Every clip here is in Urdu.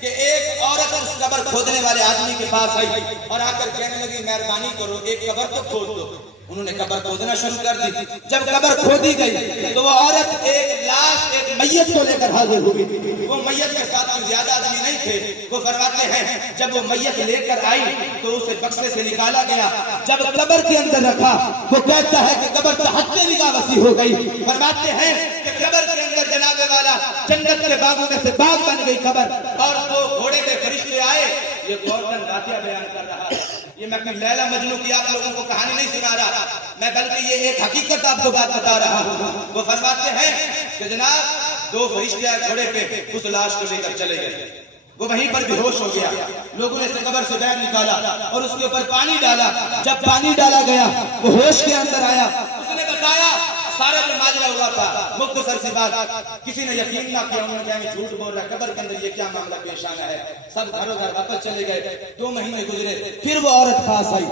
کہ ایک عورت اس قبر کھودنے والے آدمی کے پاس آئی اور آ کر کہنے لگی مہربانی کرو ایک قبر تو کھود دو. انہوں نے قبر کھودنا شروع کر دی. جب قبر کھودی گئی تو وہ عورت ایک لاش ایک میت کو لے کر حاضر ہوئی. وہ میت کے ساتھ کوئی زیادہ آدمی نہیں تھے. وہ فرماتے ہیں جب وہ میت لے کر آئی تو اسے بکسے سے نکالا گیا. جب قبر کے اندر رکھا وہ کہتا ہے کہ قبر تحت نگاہ وسیع ہو گئی. فرماتے ہیں کہ قبر کے اندر جناب والا جنت کے باغوں میں سے باغ بن گئی قبر. اور دو گھوڑے کے فرشتے آئے. یہ گورنر واقعہ بیان کر رہا ہے. یہ میں اپنی لیلا مجنوں کی آپ لوگوں کو کہانی نہیں سنا رہا, میں بلکہ یہ ایک حقیقت آپ کو بات بتا رہا ہوں. وہ فرماتے ہیں کہ جناب دو فرشتے آئے گھوڑے پہ, اس لاش کو لے کر چلے گئے. وہ وہیں پر بے ہوش ہو گیا. لوگوں نے قبر سے باہر نکالا اور اس کے اوپر پانی ڈالا. جب پانی ڈالا گیا وہ ہوش کے اندر آیا. اس نے بتایا سارا جو ماجرا ہوا تھا. مختصر سی بات, کسی نے یقین نہ کیا. انہوں نے کہا جھوٹ بول رہا ہے, قبر کے اندر یہ کیا معاملہ پیش آنا ہے. سب گھروں گھر واپس چلے گئے. 2 مہینے گزرے, پھر وہ عورت پاس آئی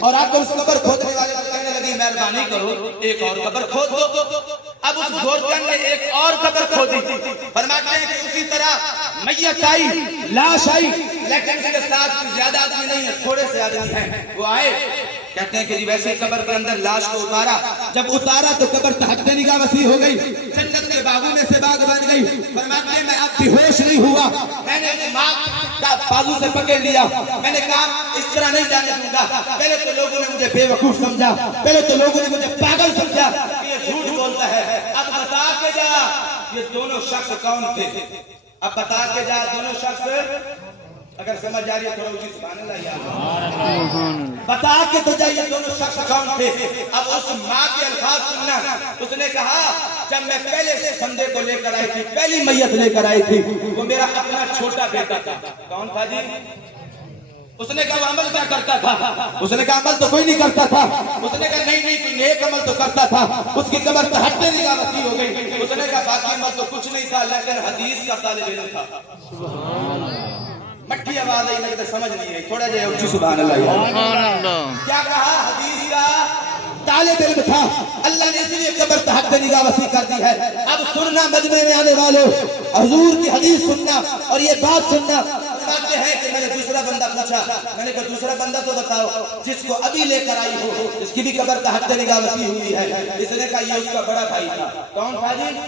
اور آ کر اس قبر کھودنے والے کو کہنے لگی مہربانی کرو ایک اور قبر کھود دو. اب اس گورکن نے ایک اور قبر کھودی. فرماتے ہیں کہ اسی طرح میت آئی, لاش آئی, لیکن اس کے ساتھ زیادہ آدمی نہیں ہے, تھوڑے سے آدمی ہیں. وہ آئے, کہتے ہیں کہ جی ویسے قبر کے اندر لاش کو اتارا. جب اتارا تو قبر تحت نگاہ وسیع ہو گئی. جنت کے باغوں میں سے باغ بن گئی. فرماتے ہیں میں اب بھی ہوش نہیں ہوا. میں نے ماں کا بازو سے پکڑ لیا. میں نے کہا اس طرح نہیں جانے دوں گا. پہلے تو لوگوں نے مجھے بے وقوف سمجھا, پہلے تو لوگوں نے مجھے پاگل سمجھا کہ یہ جھوٹ بولتا ہے. اب بتا کے جا یہ دونوں شخص کون تھے. اب بتا کے جا دونوں شخص, اگر سمجھ آ رہی ہے تھوڑا اونچی سبحان اللہ یار, بتا کے تو جائیے دونوں شخص کون تھے. اب اس ماں کے الفاظ سننا. اس نے کہا جب میں پہلے سے بندے کو لے کر آئی تھی, پہلی میت لے کر آئی تھی, وہ میرا اپنا چھوٹا بیٹا تھا. کون تھا جی؟ اس نے کہا وہ عمل کیا کرتا تھا. اس نے کہا عمل تو کوئی نہیں کرتا تھا. اس نے کہا نہیں کوئی نیک عمل تو کرتا تھا. اس کی قبر تحت نگاہ وسیع ہو گئی. اس نے کہا باقی عمل تو کچھ نہیں تھا, لیکن حدیث کا طالب علم تھا. مٹھی آواز آئی لگتا سمجھ نہیں آئی, تھوڑا جائے اچھی سبحان اللہ. کیا کہا؟ حدیث کا طالب علم تھا. اللہ نے اس لیے قبر تحت نگاہ وسیع کر دی ہے. اب سننا مجمع میں آنے والے, حضور کی حدیث سننا اور یہ بات سننا. فرماتے ہیں کہ میں نے دوسرا بندہ پوچھا. میں نے کہا دوسرا بندہ تو بتاؤ جس کو ابھی لے کر آئی ہو, اس کی بھی قبر تحت نگاہ وسیع ہوئی ہے. اس نے کہا یہ اس کا بڑا بھائی تھا. کون تھا جی؟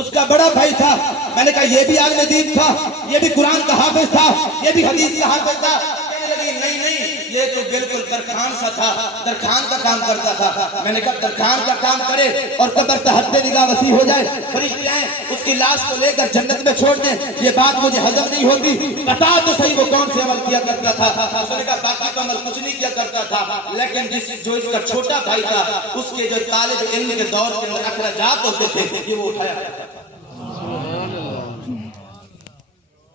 اس کا بڑا بھائی تھا. میں نے کہا یہ بھی عالم دین تھا, یہ بھی قرآن کا حافظ تھا, یہ بھی حدیث کا حافظ تھا. کہنے لگی نہیں یہ تو بالکل درخان سا تھا, درخان کا کام کرتا تھا. میں نے کہا درخان کا کام کرے اور قبر تحت نگاہ وسیع ہو جائے, فرشتے آئیں اس کی لاش کو لے کر جنت میں چھوڑ دیں, یہ بات مجھے ہضم نہیں ہوتی. بتا تو صحیح وہ کون سے عمل کیا کرتا تھا. اس نے کہا باقی کا عمل کچھ نہیں کیا کرتا تھا, لیکن جو اس کا چھوٹا بھائی تھا اس کے جو طالب علم کے دور کے اندر اخراجات ہوتے تھے یہ وہ اٹھایا کرتا تھا.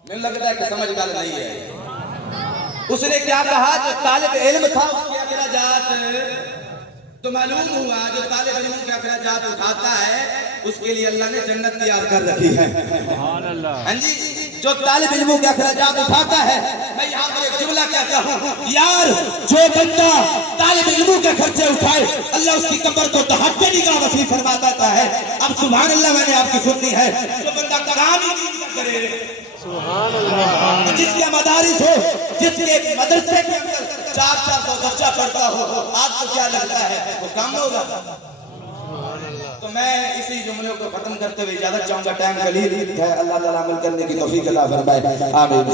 مجھے لگتا ہے کہ سمجھ گال نہیں ہے. اس نے کیا کہا جو طالب علم تھا اس کے اخراجات, تو معلوم ہوا جو طالب علم کے اخراجات اٹھاتا ہے اس کے لیے اللہ نے جنت تیار کر رکھی ہے. ہاں جی, جو طالب علموں کے اخراجات اٹھاتا ہے. میں یہاں پر ایک جملہ کہتا ہوں یار, جو بندہ طالب علموں کے خرچے اٹھائے اللہ اس کی قبر کو تحت نگاہ وسیع فرما دیتا ہے. اب سبحان اللہ میں نے آپ کی سننی ہے. جو بندہ کام ہی نہیں کرے, سبحان اللہ, جس کے مدارس ہو, جس کے مدرسے کے اندر 400 بچہ پڑھتا ہو, آپ کو کیا لگتا ہے وہ کام ہوگا؟ تو میں اسی جملے کو ختم کرتے ہوئے اجازت چاہوں گا. ٹائم قلیل ہے. اللہ تعالیٰ عمل کرنے کی توفیق عطا فرمائے. آمین.